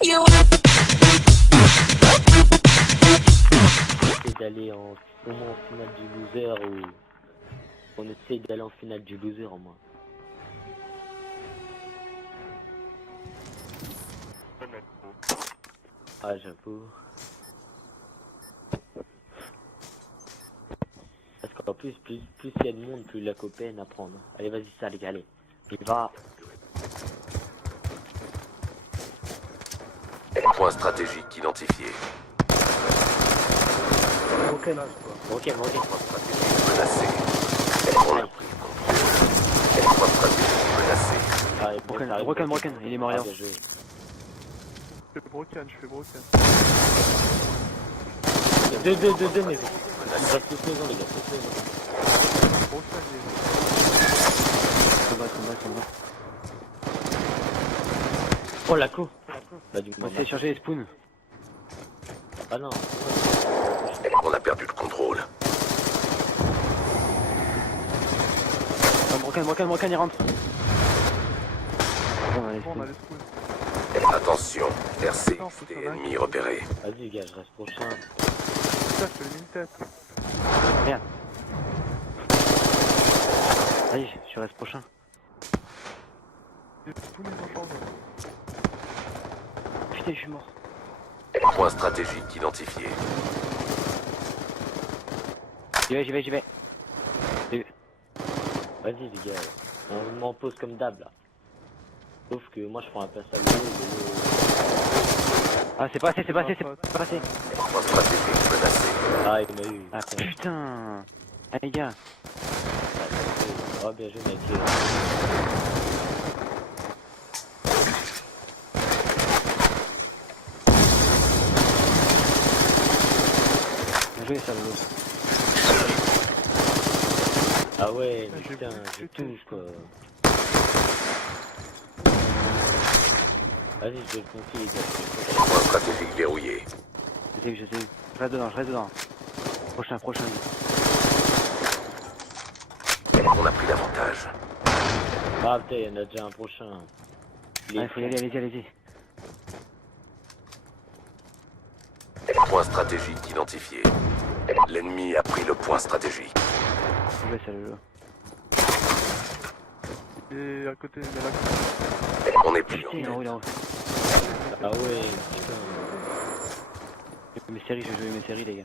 You essaie d'aller au moins en finale du loser ou on essaie d'aller en finale du loser au moins. Ah j'avoue. Parce qu'en plus il y a de monde, plus la copaine à prendre. Allez vas-y ça les gars, allez. Il va. Point stratégique identifié. Ok, ok. Point stratégique menacé. On a pris le contrôle. Point stratégique menacé. Ah, et bon, ça arrive, Broken, il est mort là. bien joué. Je fais broken. Deux mais il reste tous maison les gars, tous maison. Broken, Combat. Oh la co. Bah du coup, On va essayer de charger les spoons. ah non. On a perdu le contrôle. Broken, il rentre. Bon, allez, bon, on a spoon. les spoons. Attention, RC, des ennemis repérés. Vas-y gars, je reste prochain. Putain, je fais les mini-têtes. Regarde. Allez, je reste prochain. Les spoons, ils ont changé. Putain, je suis mort. Point stratégique identifié. J'y vais. Vas-y les gars, on m'en pose comme d'hab là. Sauf que moi je prends la place à l'eau. Ah, c'est pas assez. Point stratégique menacé. Ah il m'a eu. Ah putain. Ah les gars. Oh bien joué mec. Bien joué ça, Lolo. Ah ouais, mais J'ai putain, voulu je chuter, touche quoi. Vas-y, je vais le confier les gars. Point stratégique verrouillé. Je sais. Je reste dedans. Prochain. On a pris l'avantage. Ah putain, il y en a déjà un prochain. Il est Allez, faut y aller, allez-y. Point stratégique identifié. L'ennemi a pris le point stratégique. Je vais ça, Lolo. Et à côté, il y a la On est plus Putain, il est en haut, il est en haut. Ah ouais, putain. Mes séries, je vais jouer mes séries, les gars.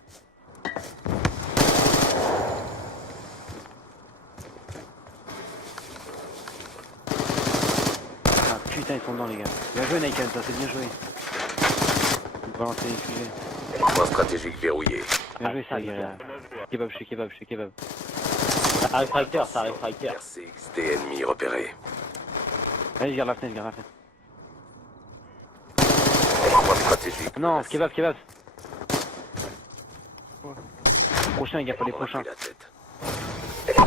Ah putain, ils sont dedans, les gars. Bien joué, Naikan, ça c'est bien joué. On va lancer les fusées. Point stratégique verrouillé. Bien joué, ça, les gars. Je suis kebab. Ça arrive fighter, RCX, des ennemis repérés. Allez, garde la fenêtre. Point stratégique. Non, menacé. kebab. Ouais. Prochain, les gars, pour les On a prochains. pris la tête.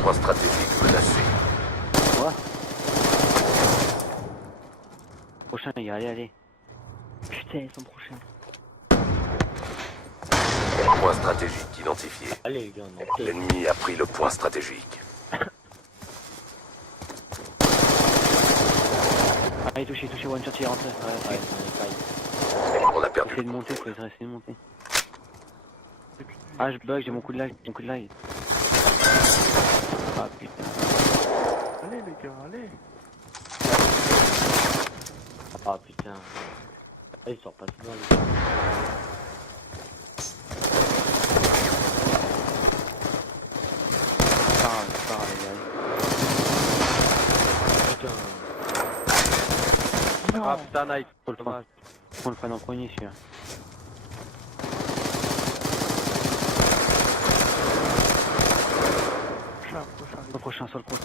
Point stratégique menacé. Quoi? Prochain, les gars, allez. Putain, ils sont prochains. Point stratégique identifié. Allez les gars, non. L'ennemi a pris le point stratégique. Allez, touché, one shot, il est rentré. Ouais. On a perdu Essayer le de monter, contrôle. faut essayer de monter. Ah, je bug, j'ai mon coup de lag. Ah putain. Allez, les gars, allez. Ah putain. Ah, il sort pas souvent les gars. Par les gars. Putain. Non. putain, Nike. Faut le prendre en premier, celui-là. Prochain. Sur le prochain.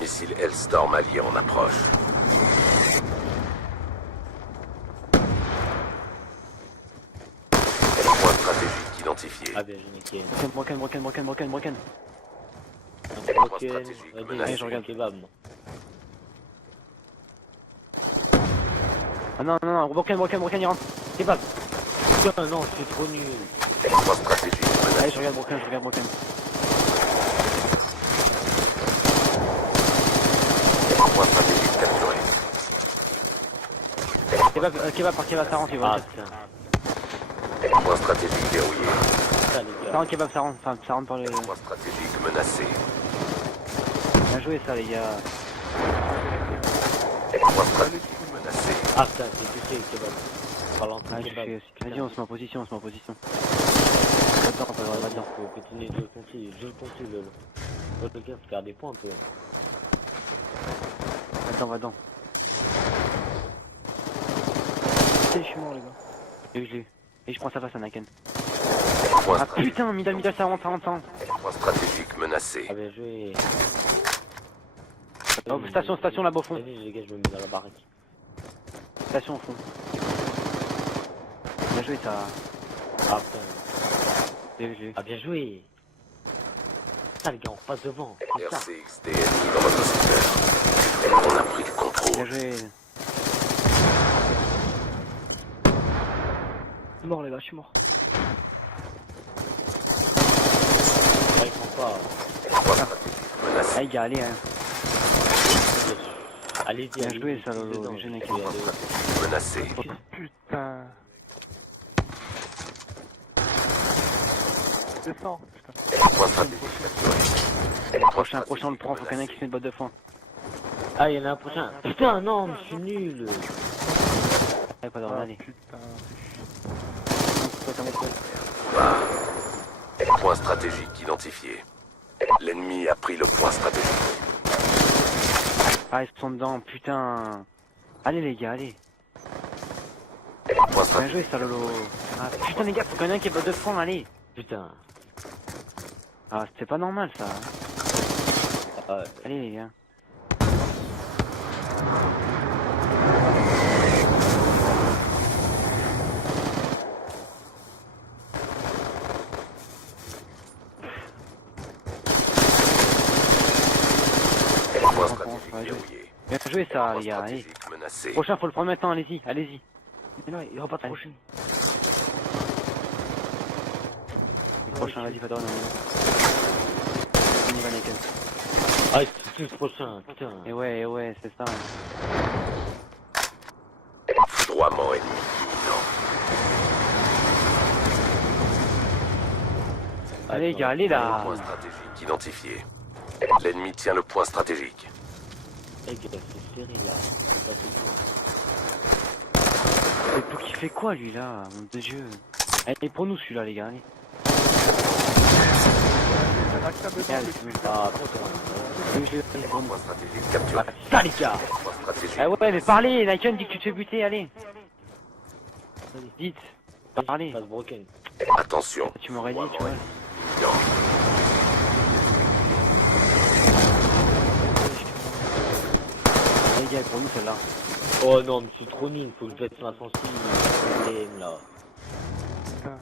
Missile Hellstorm allié en approche. Point stratégique identifié. Ah bien joué nickel. Broken. stratégique Vas-y, menacé. je regarde kebab moi. Ah non, Broken, il rentre. Kebab. Putain non, c'est trop nul. Point stratégique menacé. Allez, je regarde Broken. Point stratégique capturé. Kebab par kebab, ça rentre, il Ah va. putain. Point stratégique verrouillé. Ça les Ça gars. rentre, kebab, ça rentre. Enfin, ça rentre par le. Point stratégique menacé. Bien joué, ça, les gars. Point stratégique menacé. Ah putain, c'est touché kebab. Par Ah, l'entrée je kebab. suis. Vas-y, on se met en position, on se met en position. Va-t'en, va-t'en, va-t'en. Faut continuer de continuer. Je le continue le. Oh, le gars, faut faire des points un peu. Va-t'en, va-t'en. Je suis mort, les gars. Je l'ai eu. Et je prends sa face à Naken. Point Ah stratégique. putain, middle, ça rentre, ça rentre, ça rentre. Point stratégique menacé. Ah bien joué. Oh, station là-bas au fond. Vas-y les gars, je me mets dans la baraque. Station au fond. Bien joué, ça. Ah putain. J'ai vu. Ah bien joué. Ah les gars, on passe devant. C'est ça. RCXD ennemi dans votre secteur. On a pris le Bien contrôle. joué. Je suis mort, les gars, je suis mort. Ah, ils font pas. Point stratégique menacé. Ah, les gars, allez, hein. Allez-y, Bien allez-y, joué, ça, allez-y Lolo, dedans. les jeunes Allez, Point allez. stratégique menacé. Putain. Descends, putain. Point stratégique capturé. Point Prochain, on le stratégique prend, faut qu'il y en ait qui se menacé. met de botte de foin. Ah, il y en a un prochain. Putain, non, mais je suis nul. Allez, pas d'ordre, Ah, allez. putain. Toi, t'en mets toi. Point stratégique identifié. L'ennemi a pris le point stratégique. Ah, ils sont dedans, putain. Allez, les gars, allez. Point Bien stratégique. joué, ça, Lolo. Ah, putain, les gars, faut qu'il y en ait qui ait botte de foin, allez. Putain. Ah, c'était pas normal, ça. Ah, Allez, les gars. Point Ouais, stratégique joué. verrouillé. Bien joué, ça, Point les gars, allez. stratégique menacé. Prochain, faut le prendre maintenant, allez-y, allez-y. Mais non, il repart Allez. prochain. Le prochain, vas-y, pas d'ordre, non. On y va, Naken. ah, c'est tout le prochain, putain. Et ouais, c'est ça. Foudroiement ennemi imminent. Allez, les gars, allez, là. Point stratégique identifié. L'ennemi tient le point stratégique. Eh gars, c'est serré là. C'est pas tout bon. Et pour qui fait quoi, lui, là? Mon Dieu. Allez, pour nous, celui-là, les gars, allez. Il y en a qu'un dedans, Allez, mais- c'est mieux. Ah putain. Je vais pour nous. Point stratégique capturé. Ah, ça les gars. Point stratégique. Ah ouais, mais parlez, Naken dit que tu te fais buter, allez. Vite, parlez. Passe broken. Attention. Tu m'aurais dit, tu vois. Imminent. Les gars, pour nous, celle-là. Oh non, mais c'est trop nul. Faut que je fasse ma sensible. Là. Putain.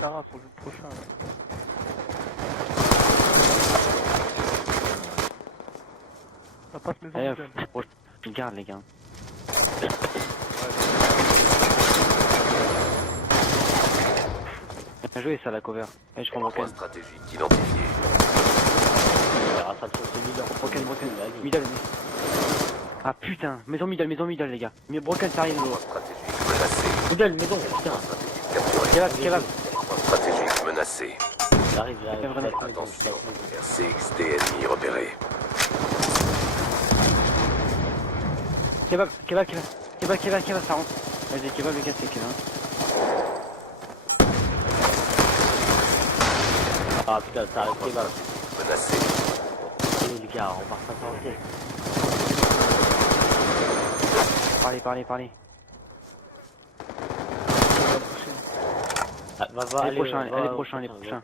Sarah, sur le prochain. là. Ça passe maison Allez, middle. je garde, les gars. Bien joué, ça, la cover. Allez, je prends Point Broken. stratégique identifié. Il verra ça sur celui-là. Broken. Vas-y. Middle. Ah putain, maison middle, les gars. Mais Broken, ça arrive, Point Lolo. stratégique menacé. Middle, maison, putain. Stratégique capturé. Kebab. Point stratégique menacé. J'arrive. C'est vrai. Attention. RCXD ennemi repéré. Kebab, ça rentre. Vas-y, kebab, les gars, c'est kebab. Ah putain, ça arrive Point pas. stratégique menacé. Allez les gars, on va s'attendre. Parlez. Ah, va, Allez, prochain, allez, prochain.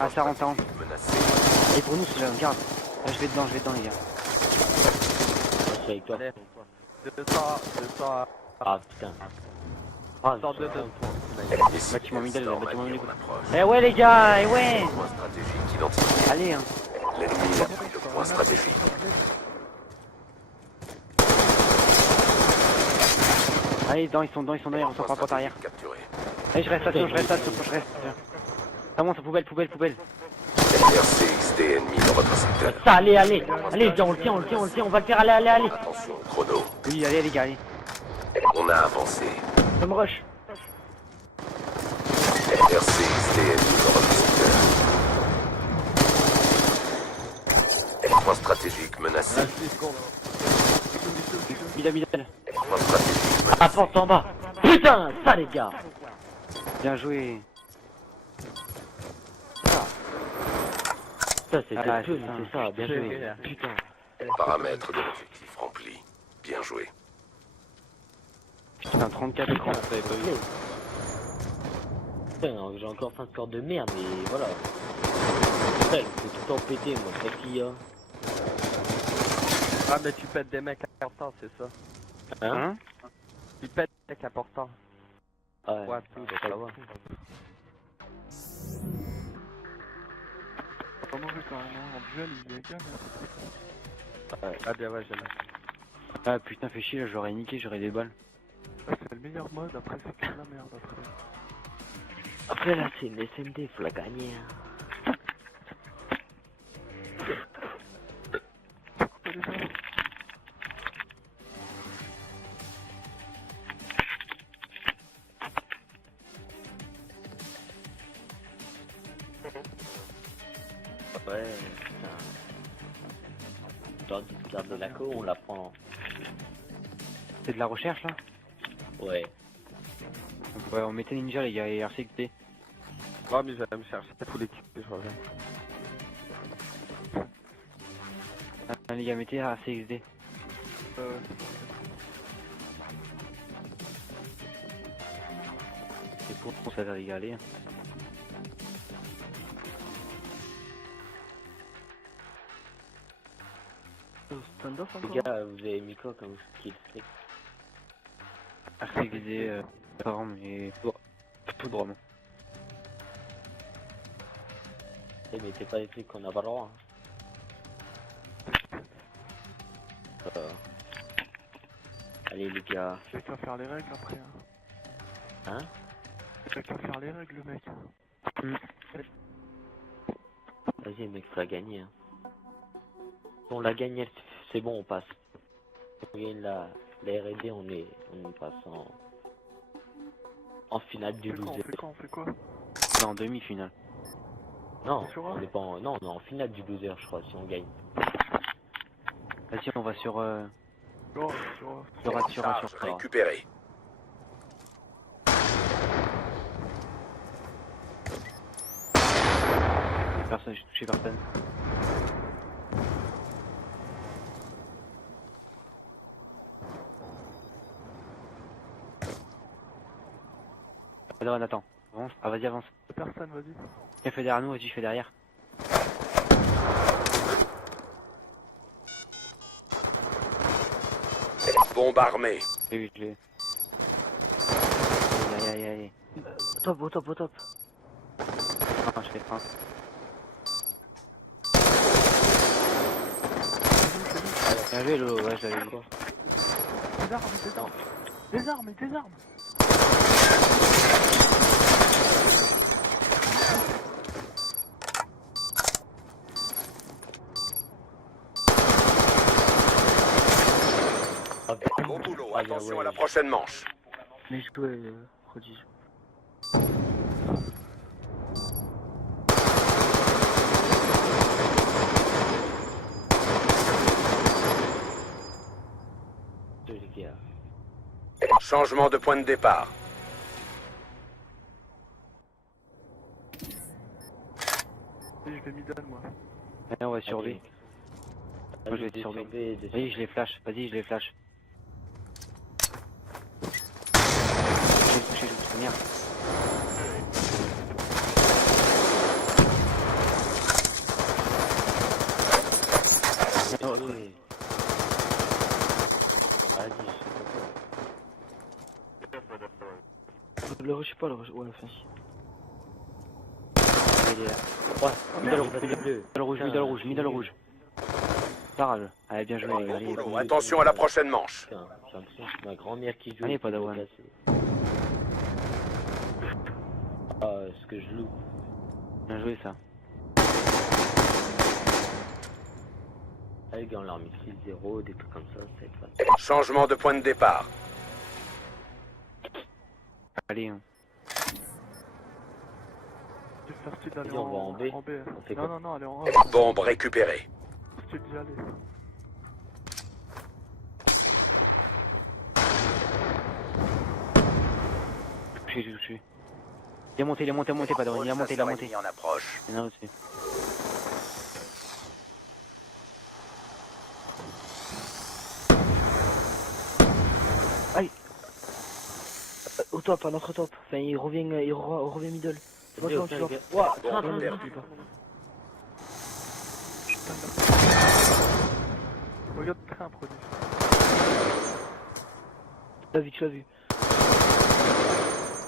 Ah, ça rentre. Menacé. Et pour nous, c'est la garde. Là, je vais dedans, les gars. Je suis avec toi. 200. Ah putain. Ah, Sors de Bâtiment middle, Dans bâtiment Mali, middle. on approche. Eh ouais, les gars, eh ouais. Point stratégique identifié. Allez, hein. L'ennemi a pris le point stratégique. Allez, ils sont dedans, ils ressortent par la porte arrière. Capturé. Allez, je reste là, je reste. Ça monte, poubelle. RCXD ennemi dans votre secteur. Ça, allez, allez, allez, on le tient, on va le faire, allez, allez, allez. Attention, chrono. Oui, allez les gars, allez. On a avancé. Je me rush. RCXD est dans votre secteur. Point stratégique menacé. Middle. Point stratégique menacé. À porte en bas. Putain, ça les gars. Bien joué. Ça c'est Ah, tout, c'est ça. c'est ça, bien joué. Putain. Paramètres de l'objectif remplis. Bien joué. Putain, 34 écrans. Putain, j'ai encore fait un score de merde, mais voilà. Putain, il faut tout le temps péter, moi, c'est qui, hein. Ah, mais tu pètes des mecs importants, c'est ça. Hein? Tu pètes des mecs importants. Ouais, Ouais, tout, ça va. Pas mauvais quand même, hein. En duel, il y a gagné. Ouais. Ah, bien, ouais, j'aime. Ah putain, fais chier, là, j'aurais niqué, j'aurais des balles. Ah, c'est le meilleur mode, après, c'est que la merde, après. Après là, c'est une SMD, faut la gagner, hein. Ouais, putain. Genre du garde de la co, on la prend. C'est de la recherche là? Ouais. Ouais, on mettait ninja les gars et RCXD. Oh, mais j'allais me chercher tous les types, je reviens. Ah, les gars, mettez RCXD. C'est pour ça va régaler. Stand-off Les gars, vous avez mis quoi comme skill streak? RCXD, pas vraiment, mais tout droit. Eh, mais c'est pas des trucs qu'on a pas le droit. Hein. Allez les gars. J'ai qu'à faire les règles après. Hein? J'ai qu'à faire les règles, le mec. Vas-y mec, faut la gagner. Hein. Si on la gagne, c'est bon, on passe. Si on gagne la R&D, on passe en finale du loser. On fait quoi C'est en demi-finale. Non, Sur on est pas en... Non, on est en finale du loser, je crois, si on gagne. Vas-y, on va sur Charge récupérée. personne, j'ai touché personne. Alors, attends, avance. Ah, vas-y, avance. Personne, vas-y. Tiens, fais derrière nous, vas-y, je fais derrière. Bombe armée. Oui, je l'ai. Allez. Top, au top, au top. Ah, je fais un. Bien joué, Lolo, ouais, je l'avais vu. Des armes. Bon boulot, attention à la prochaine manche. Mais je dois prodige. Les gars. Changement de point de départ. Je vais middle, moi. Allez, on va sur B. Allez. Moi, je vais être sur B. Vas-y, je les flash. Vas-y, je les flash. J'ai touché l'autre. Merde. Allez. Vas-y, le rush pas, le rush. Ouais, enfin. Il est là. Ouais, Middle rouge. Parle. Allez, bien joué, les gars. Allez, Boulot, attention à la prochaine manche. Putain, j'ai l'impression que c'est ma grand-mère qui joue. Allez, Padawan. Ah, ce que je loupe. Bien joué, ça. Ah, les gars, on leur a mis 6-0, des trucs comme ça, c'est fun. Changement de point de départ. Allez, hein. Tu veux faire style d'aller Vas-y, on va en B. En B. On fait Non, quoi? non, non, allez en A. Bombe récupérée. Style d'y aller. Touché, touché. Il est monté, pas de il a monté, il a monté. En approche. Il y en a aussi. Aïe. Au top, à notre top. Enfin, il revient middle. Vas-y, Franchement, au tu pire, vois. les gars. Ouah, Bon, non, perdu. non, non. Regarde le train, produit. Tu l'as vu.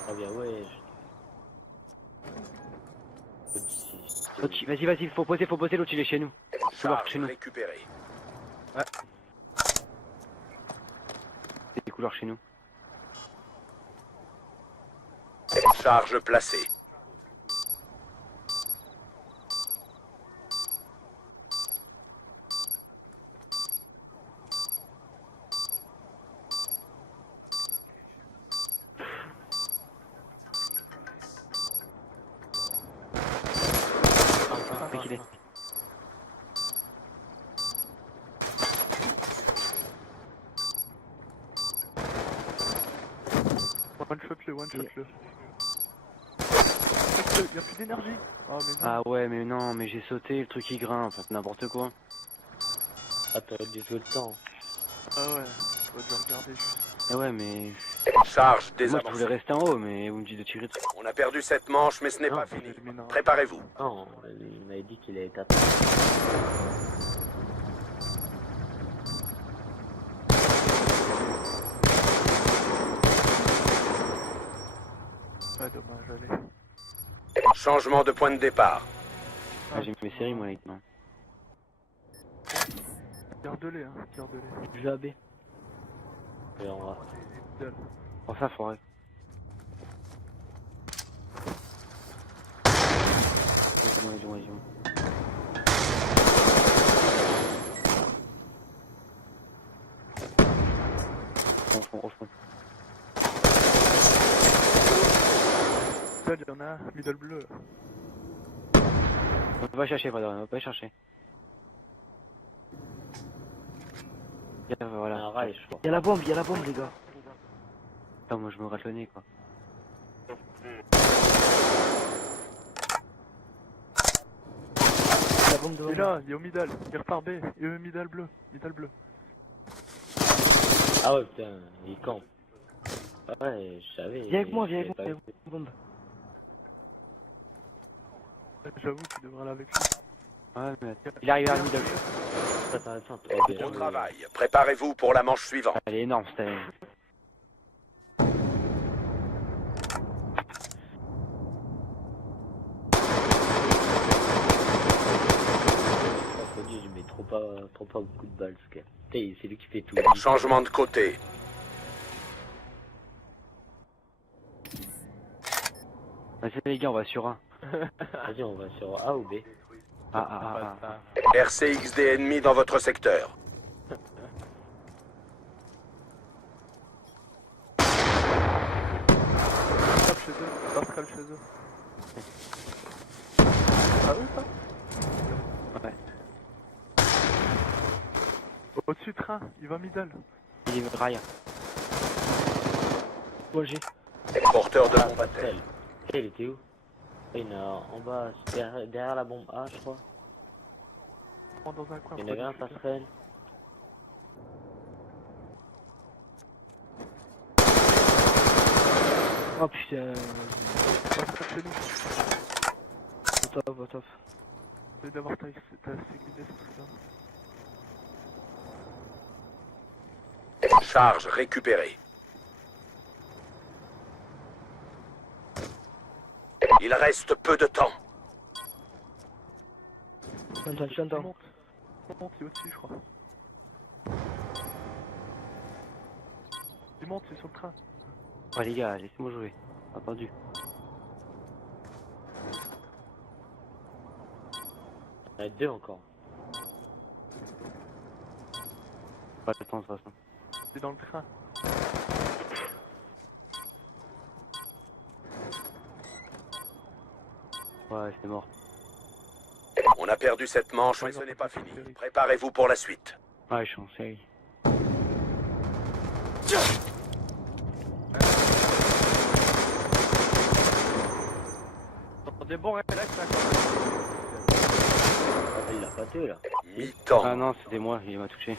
Ah bien, ouais. L'autre, vas-y, faut poser, l'autre il est chez nous. Couloir Charge chez nous. récupérée. C'est des couloirs chez nous. Charge placée. C'est qu'il est. One shot le. Y'a plus d'énergie. Ah, mais non. Ah ouais, mais non, mais j'ai sauté, le truc il grimpe, n'importe quoi. Ah, t'aurais dû jouer le temps. Ah ouais, faut dû regarder juste. Ah ouais, mais Charge moi je voulais désavancée. rester en haut, mais vous me dites de tirer dessus. On a perdu cette manche, mais ce n'est Non, pas On fini. éliminera. Préparez-vous. Non, il m'avait dit qu'il allait taper. Ouais, dommage, allez. Changement de point de départ. Ah, j'ai mis mes séries, moi, maintenant. Garde-les, hein, garde-les. Je vais à B. Et on va. Idéal. Pour ça, faudrait. Ils vont. Au fond. Idéal, il y en a un, middle bleu. On va pas chercher, Fador, on va pas chercher. Un Voilà. rail, je crois. Il y a la bombe, les gars. Attends, moi je me gratte le nez, quoi. La bombe devant Il est moi. là, il est au middle. Il repart B. Il est au middle bleu. Middle bleu. Ah ouais, putain, il campe. Ah ouais, je savais. Viens avec moi, je viens savais avec moi. pas. Bombe. J'avoue qu'il devrait aller avec lui. Ouais, mais il arrive à la middle. C'est intéressant. Oh, bien Bon joué. travail. Préparez-vous pour la manche suivante. Elle est énorme, c'était. Je mets trop pas beaucoup de balles, ce gars. Putain, c'est lui qui fait tout. Changement de côté. Vas-y, les gars, on va sur A. Vas-y, on va sur A ou B. Ah. RCXD ennemi dans votre secteur. Tape chez eux. Pascal chez eux. Ah oui, ça Ouais. Au-dessus train, il va middle. Il est rail. Moi j'ai. Porteur de Ah, bombe à terre. Pascal. Il était où? Il y en a en bas, derrière la bombe A, je crois. Prends dans un coin. Il y en avait un passerelle. Oh putain. Pascal chez nous. Au top. Au lieu d'avoir ta sécurité, c'est tout ça. Charge récupérée. Il reste peu de temps. Tu entends. Il monte, il est au-dessus, je crois. Il monte, c'est sur le train. Ouais, les gars, laissez-moi jouer. Entendu. Il y en a deux encore. Pas le temps de toute façon. C'est dans le train. Ouais, c'est mort. On a perdu cette manche, mais ce n'est pas fini. Préparez-vous pour la suite. Ouais, je suis en série. Des bons réflexes là quand Ah, il l'a pâté là. Mi-temps. Ah non, c'était moi, il m'a touché.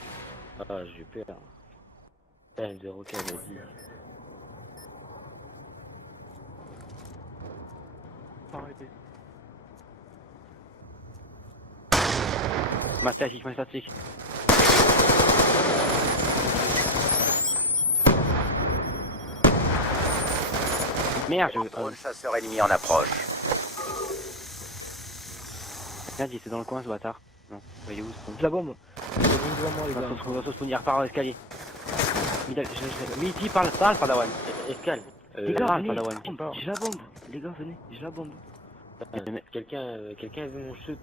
Ah, j'ai peur. M0K, vas-y. même. Pareil. Ma statique, ma statique. Merde, Drone chasseur ennemi en approche. merde, il était dans le coin ce bâtard. Non, il est où ce con? Je la bombe. Je la bombe devant moi, les Il gars. va se spawn, il repart à l'escalier. Midi, parle, Padawan. Escale. Les gars, Ah, venez, Padawan. je la bombe. Les gars, venez, je la bombe. Quelqu'un a vu mon shoot.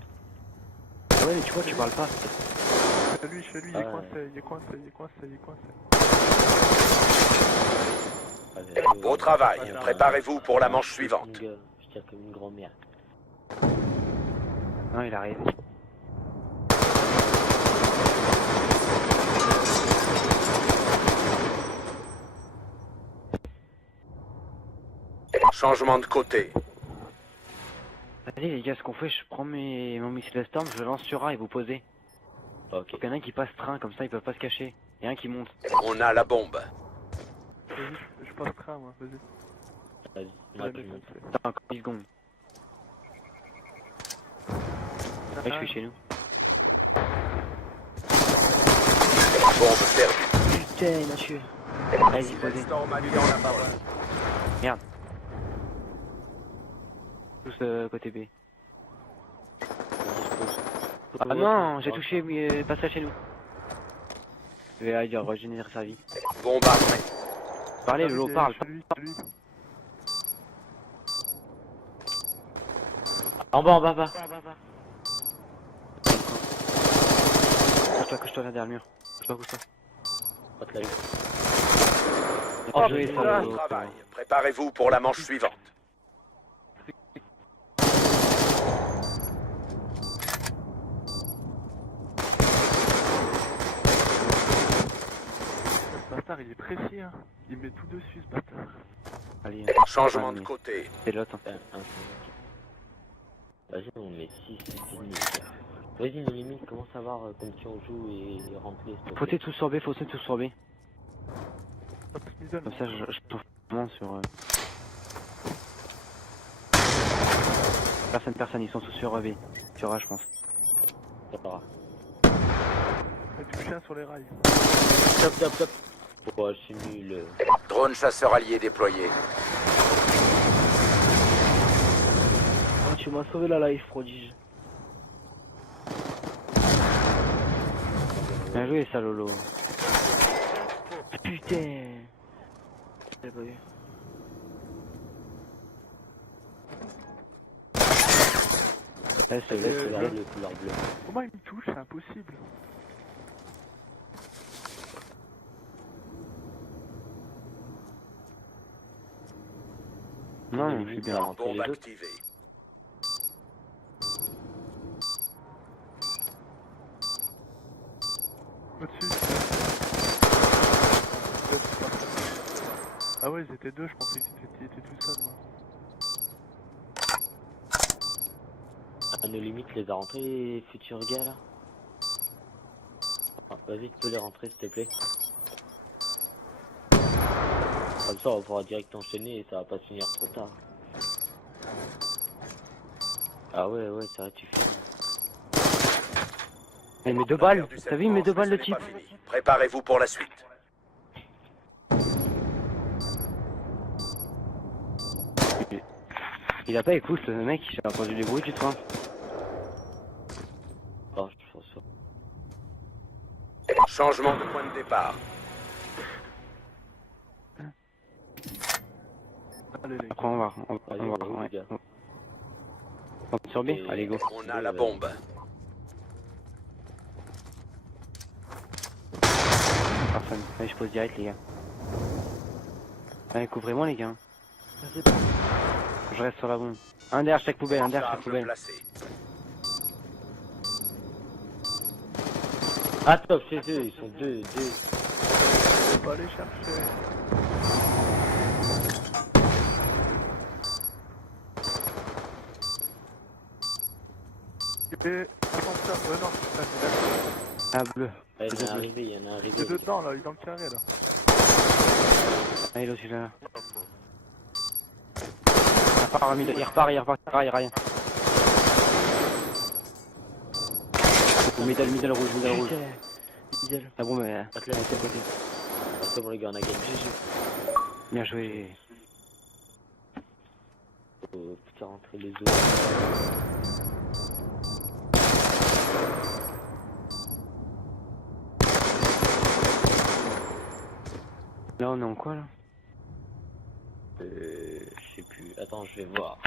Ah ouais, mais tu vois, tu parles pas. Chez lui, il est Ah, coincé, il est coincé, il est coincé, il est coincé. Beau travail. Préparez-vous pour la manche suivante. Mon gars, je tire comme une grand-mère. Non, il arrive. Changement de côté. Allez les gars, ce qu'on fait, je prends mon missile Storm, je le lance sur A et vous posez. Ok. Il y en a un qui passe train, comme ça ils peuvent pas se cacher. Et un qui monte. On a la bombe. Vas-y, je passe train moi, vas-y. Vas-y, Je moi, vais tu les montes. lancer. Attends, encore 10 secondes. Ouais, je suis chez nous. Bombe perdue. Putain, il m'a tué. Vas-y, posez. Storm allié en approche. Merde. Tous côté B. Ah non, j'ai touché, mais passe chez nous. Je vais aller dire régénérer sa vie. Bombe armée. Parlez, Lolo, parle. Chez lui. En bas, en bas, en bas. Couche-toi là derrière le mur. Couche-toi. Pas de la vue. Oh, joué, Bon ça, Lolo. travail. Préparez-vous pour la manche suivante. Ce bâtard, il est précis, hein. Il met tout dessus, ce bâtard. Allez, Changement Ouais, de mais- côté. c'est l'autre. Vas-y, on met 6, 6 limite. Vas-y, nos limites, commence à voir comme qui on joue et remplir. Fossez tout sur B, fossez tout sur B. Hop, middle. Comme ça, je trouve vraiment sur... Personne, ils sont tous sur B. Sur A, je pense. Ça part. Et du chien sur les rails. Top. Oh, je suis nul. Drone chasseur allié déployé. Oh, tu m'as sauvé la life, prodige. Bien joué, ça, Lolo. Putain. J'ai pas vu. Laisse, Couleur bleue, couleur bleue. Comment il me touche? C'est impossible. Non, Les je suis limites, bien. ça rentre les Bombe autres. activée. Au-dessus. Ah ouais, ils étaient deux, je pensais qu'ils étaient tout seuls, moi. À nos limites, les a rentrés, les futurs gars là. Ah, vas-y, tu peux les rentrer s'il te plaît. Comme ça, on pourra direct enchaîner et ça va pas se finir trop tard. Ah ouais, c'est vrai, tu fais. Il met deux On a balles. perdu cette T'as vu, il met manche, deux mais balles ce le n'est type. pas fini. Préparez-vous pour la suite. Il a pas écoute, le mec, j'ai entendu les bruits du train. Oh, je pense ça. Changement de point de départ. Allez, les gars. Après, on va, Allez, on on va, va où, ouais. les gars? On va sur B. Et- Allez, go. On a la bombe. personne. Allez, je pose direct, les gars. Allez, couvrez-moi, les gars. Je sais pas. Je reste sur la bombe. Un derrière chaque poubelle, un derrière chaque Charge poubelle. placée. Ah top, chez eux, ils sont deux. On va aller chercher. Et ascenseur, non, putain, c'est d'accord. Ah, bleu. Ouais, il y en a arrivé, il y en a arrivé. Il est dedans là, il est dans le carré là. Allez, l'autre, il est là. Il repart, il y a rien. Middle rouge. Putain. Middle. La bombe, elle Atlas, est à côté. Ah, c'est bon les gars, on a gagné. Bien joué. Faut putain rentrer les autres. Là, on est en quoi, là? Je sais plus. Attends, je vais voir.